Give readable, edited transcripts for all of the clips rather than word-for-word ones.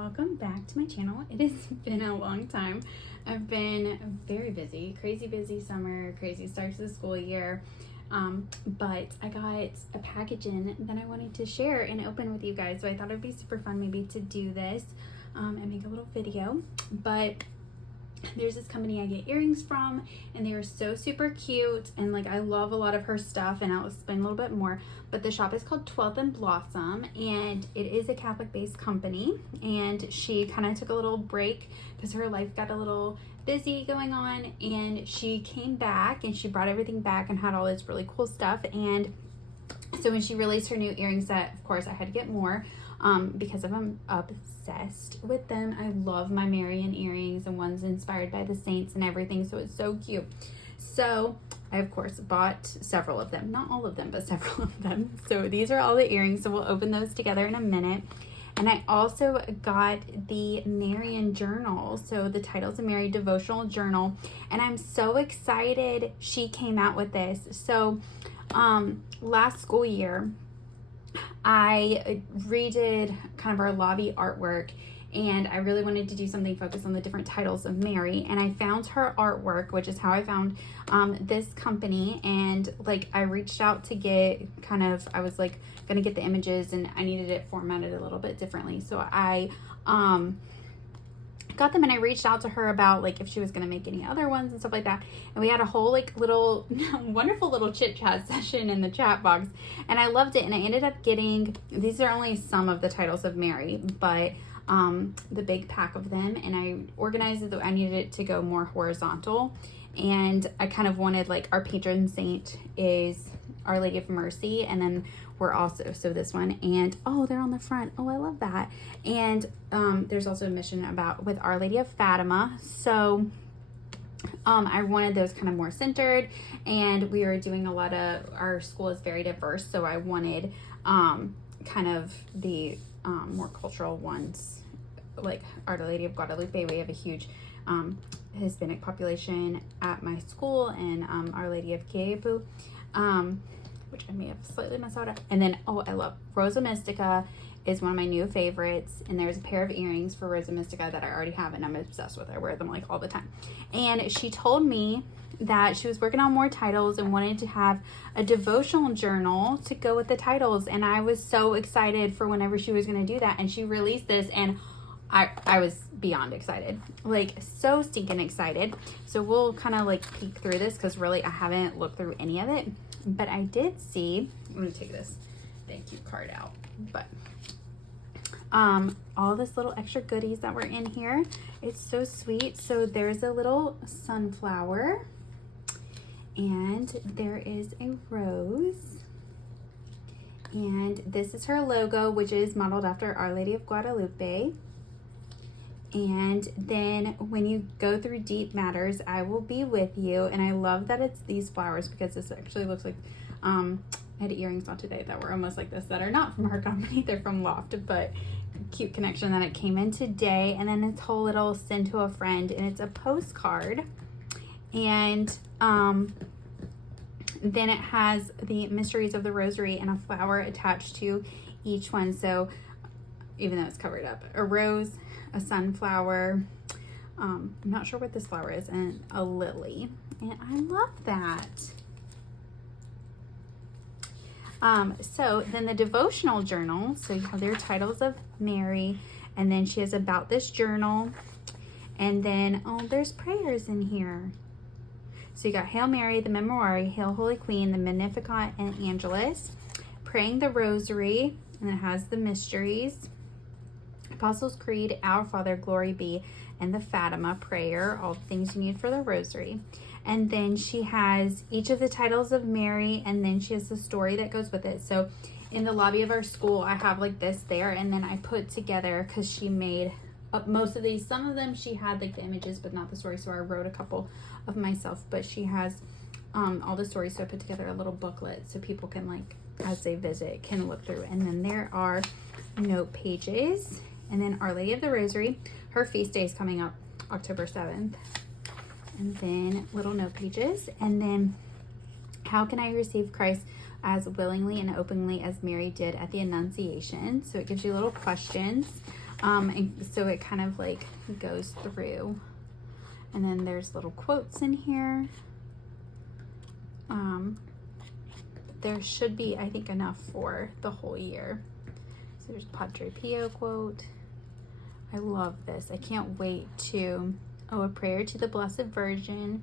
welcome back to my channel. It has been a long time. I've been very busy, crazy busy summer, crazy start to the school year. But I got a package in that I wanted to share and open with you guys. So I thought it'd be super fun maybe to do this and make a little video. But there's this company I get earrings from, and they are so super cute, and like I love a lot of her stuff, and I'll explain a little bit more. But the shop is called 12th and Blossom, and it is a Catholic based company, and she kind of took a little break because her life got a little busy going on, and she came back and she brought everything back and had all this really cool stuff. And so when she released her new earring set, of course I had to get more because I'm obsessed with them. I love my Marian earrings and ones inspired by the saints and everything, so it's so cute. So I of course bought several of them, not all of them, but several of them. So these are all the earrings, so we'll open those together in a minute. And I also got the Marian journal, so the Titles of Mary devotional journal, and I'm so excited she came out with this. So last school year I redid kind of our lobby artwork, and I really wanted to do something focused on the different titles of Mary, and I found her artwork, which is how I found this company. And like I reached out to get I was like gonna get the images, and I needed it formatted a little bit differently, so I got them, and I reached out to her about like if she was gonna make any other ones and stuff like that. And we had a whole like little wonderful little chit chat session in the chat box, and I loved it. And I ended up getting, these are only some of the titles of Mary, but the big pack of them, and I organized it. I needed it to go more horizontal, and I kind of wanted like our patron saint is Our Lady of Mercy, and then we're also, so this one, and oh, they're on the front. Oh, I love that. And there's also a mission about with Our Lady of Fatima. So I wanted those kind of more centered, and we were doing a lot of, our school is very diverse, so I wanted kind of the more cultural ones, like Our Lady of Guadalupe. We have a huge Hispanic population at my school, and Our Lady of Kiepu, which I may have slightly messed out. And then, oh, I love Rosa Mystica is one of my new favorites, and there's a pair of earrings for Rosa Mystica that I already have, and I'm obsessed with. I wear them like all the time. And she told me that she was working on more titles and wanted to have a devotional journal to go with the titles, and I was so excited for whenever she was going to do that. And she released this, and I was beyond excited, like so stinking excited. So we'll kind of like peek through this, because really I haven't looked through any of it, but I did see, I'm gonna take this thank you card out, but all this little extra goodies that were in here. It's so sweet. So there's a little sunflower, and there is a rose, and this is her logo, which is modeled after Our Lady of Guadalupe. And then when you go through Deep Matters, I will be with you. And I love that it's these flowers, because this actually looks like I had earrings on today that were almost like this, that are not from her company, they're from Loft, but cute connection that it came in today. And then this whole little send to a friend, and it's a postcard, and then it has the mysteries of the rosary and a flower attached to each one. So even though it's covered up, a rose, a sunflower, I'm not sure what this flower is, and a lily, and I love that. So then the devotional journal, so you have their titles of Mary, and then she has about this journal, and then oh, there's prayers in here. So you got Hail Mary, the Memorare, Hail Holy Queen, the Magnificat, and Angelus, praying the Rosary, and it has the mysteries, Apostles' Creed, Our Father, Glory Be, and the Fatima prayer, all the things you need for the Rosary. And then she has each of the titles of Mary, and then she has the story that goes with it. So in the lobby of our school, I have like this there, and then I put together, because she made most of these, some of them she had like the images but not the story, so I wrote a couple of myself, but she has all the stories, so I put together a little booklet so people can, like, as they visit, can look through. And then there are note pages. And then Our Lady of the Rosary, her feast day is coming up October 7th. And then little note pages. And then how can I receive Christ as willingly and openly as Mary did at the Annunciation? So it gives you little questions. And so it kind of like goes through, and then there's little quotes in here. There should be, I think, enough for the whole year. So there's Padre Pio quote. I love this. I can't wait to, a prayer to the Blessed Virgin,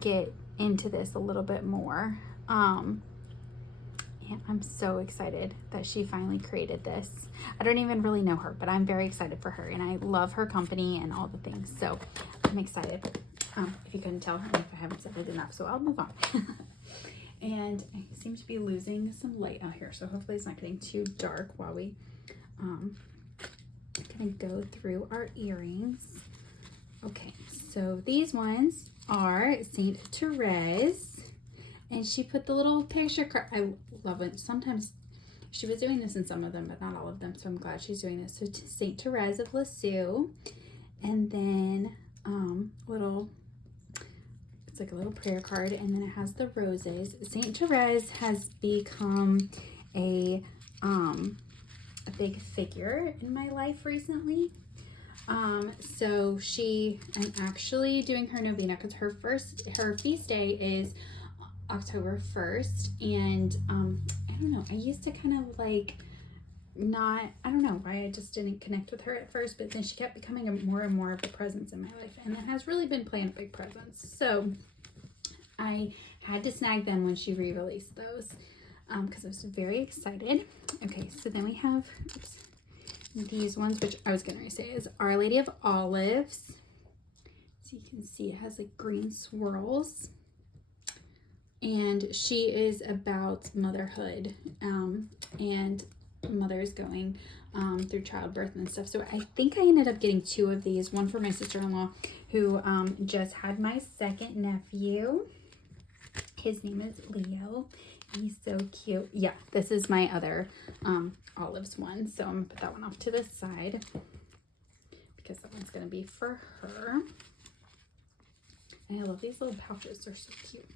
get into this a little bit more. And I'm so excited that she finally created this. I don't even really know her, but I'm very excited for her, and I love her company and all the things. So I'm excited. If you couldn't tell, and if I haven't said it enough, so I'll move on. And I seem to be losing some light out here, so hopefully it's not getting too dark while we kind of go through our earrings. Okay, so these ones are Saint Therese, and she put the little picture card. I love it. Sometimes she was doing this in some of them, but not all of them, so I'm glad she's doing this. So Saint Therese of Lisieux, and then little, it's like a little prayer card, and then it has the roses. Saint Therese has become a big figure in my life recently. So I'm actually doing her novena because her feast day is October 1st, and I don't know, I used to kind of like I don't know why I just didn't connect with her at first, but then she kept becoming more and more of a presence in my life, and it has really been playing a big presence. So I had to snag them when she re-released those, because I was very excited. Okay, so then we have these ones, which I was going to say is Our Lady of Olives. So you can see it has like green swirls, and she is about motherhood, and mothers going through childbirth and stuff. So I think I ended up getting 2 of these, one for my sister-in-law who just had my second nephew. His name is Leo. He's so cute. Yeah, this is my other olives one, so I'm gonna put that one off to the side because that one's gonna be for her. And I love these little pouches. They're so cute.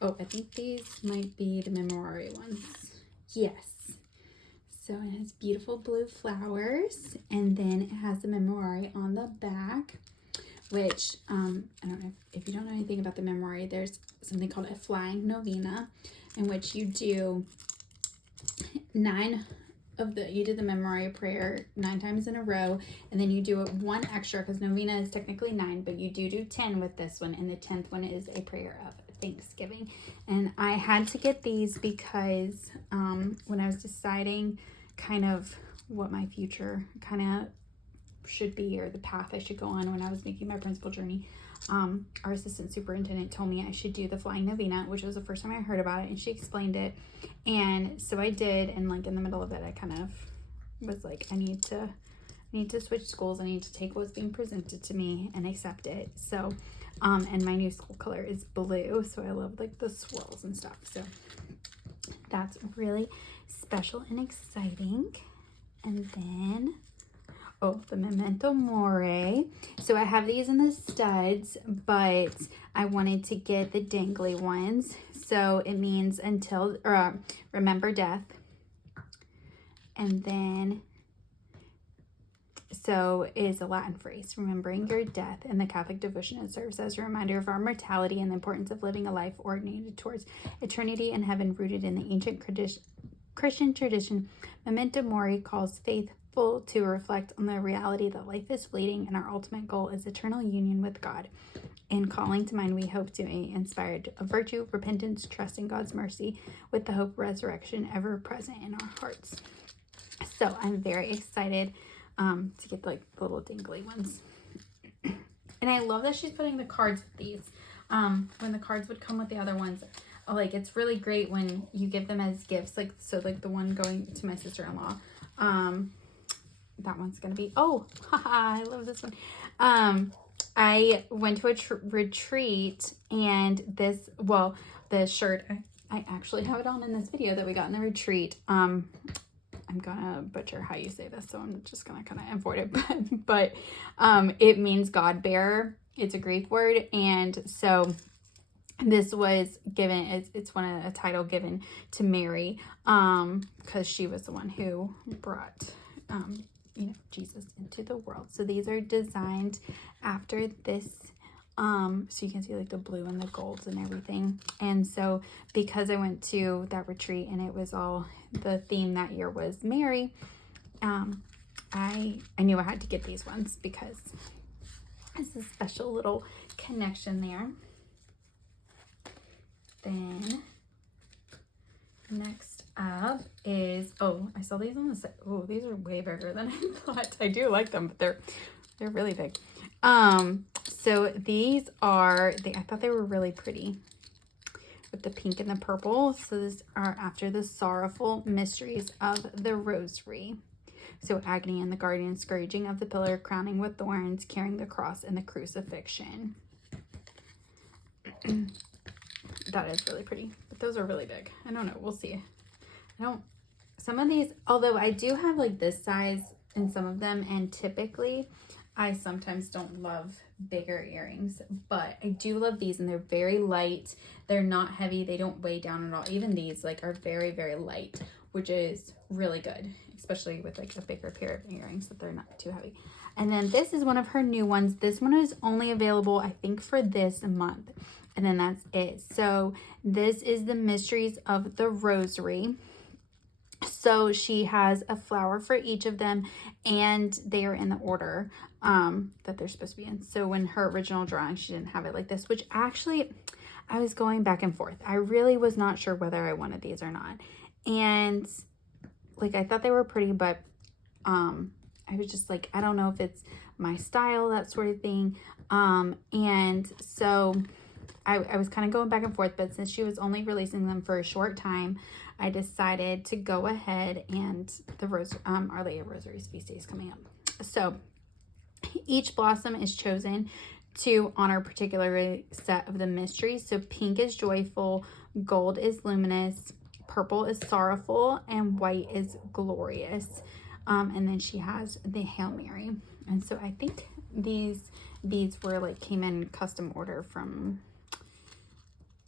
Oh, I think these might be the Memorare ones. Yes. So it has beautiful blue flowers, and then it has the Memorare on the back, which I don't know if you don't know anything about the Memorare. There's something called a flying novena, in which you do you do the Memorare prayer 9 times in a row, and then you do it 1 extra because novena is technically 9, but you do 10 with this one, and the 10th one is a prayer of Thanksgiving. And I had to get these because when I was deciding kind of what my future kind of should be, or the path I should go on when I was making my principal journey, our assistant superintendent told me I should do the flying novena, which was the first time I heard about it, and she explained it, and so I did. And like in the middle of it, I kind of was like, I need to switch schools. I need to take what's being presented to me and accept it. So and my new school color is blue, so I love like the swirls and stuff, so that's really special and exciting. And then the Memento Mori. So I have these in the studs, but I wanted to get the dangly ones. So it means remember death. And then, so it is a Latin phrase, remembering your death. In the Catholic devotion, it serves as a reminder of our mortality and the importance of living a life oriented towards eternity and heaven, rooted in the ancient Christian tradition. Memento Mori calls faithful to reflect on the reality that life is fleeting and our ultimate goal is eternal union with God. In calling to mind, we hope to be inspired of virtue, repentance, trust in God's mercy, with the hope of resurrection ever present in our hearts. So I'm very excited to get like the little dangly ones. And I love that she's putting the cards with these. When the cards would come with the other ones, like it's really great when you give them as gifts. Like, so like the one going to my sister-in-law, that one's gonna be, I love this one. I went to a retreat, and the shirt, I actually have it on in this video that we got in the retreat. I'm gonna butcher how you say this, so I'm just gonna kind of avoid it, but it means God bearer. It's a Greek word, and so this was given, it's a title given to Mary, because she was the one who brought you know, Jesus into the world. So these are designed after this. So you can see like the blue and the golds and everything. And so because I went to that retreat and it was all, the theme that year was Mary, I knew I had to get these ones because it's a special little connection there. Then next up is, oh, I saw these on the side. Oh, these are way bigger than I thought. I do like them, but they're really big. So these are, I thought they were really pretty with the pink and the purple. So these are after the sorrowful mysteries of the rosary. So agony and the guardian, scourging of the pillar, crowning with thorns, carrying the cross and the crucifixion. That is really pretty, but those are really big. I don't know. We'll see. Some of these, although I do have like this size in some of them, and typically I sometimes don't love bigger earrings, but I do love these, and they're very light. They're not heavy. They don't weigh down at all. Even these like are very, very light, which is really good, especially with like a bigger pair of earrings, that they're not too heavy. And then this is one of her new ones. This one is only available, I think, for this month. And then that's it. So this is the Mysteries of the Rosary. So she has a flower for each of them, and they are in the order that they're supposed to be in. So when her original drawing, she didn't have it like this, which actually I was going back and forth. I really was not sure whether I wanted these or not. And like, I thought they were pretty, but I was just like, I don't know if it's my style, that sort of thing. And so I was kind of going back and forth, but since she was only releasing them for a short time, I decided to go ahead, and Our Lady of Rosary's feast day is coming up. So each blossom is chosen to honor a particular set of the mysteries. So pink is joyful, gold is luminous, purple is sorrowful, and white is glorious. And then she has the Hail Mary. And so I think these were like, came in custom order from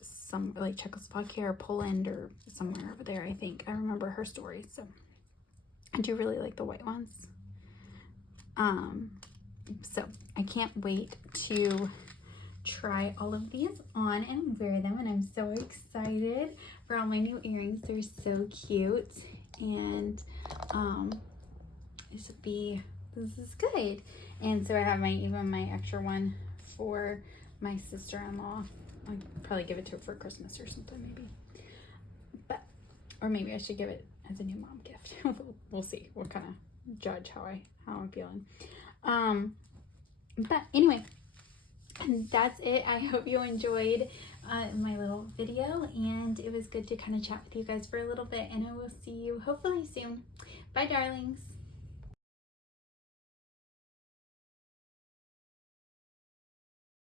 some like Czechoslovakia or Poland or somewhere over there. I think I remember her story. So I do really like the white ones. So I can't wait to try all of these on and wear them, and I'm so excited for all my new earrings. They're so cute, and this is good. And so I have even my extra one for my sister-in-law. I'll probably give it to her for Christmas or something, maybe. Or maybe I should give it as a new mom gift. We'll see. We'll kind of judge how I'm feeling. But anyway, that's it. I hope you enjoyed my little video, and it was good to kind of chat with you guys for a little bit, and I will see you hopefully soon. Bye, darlings.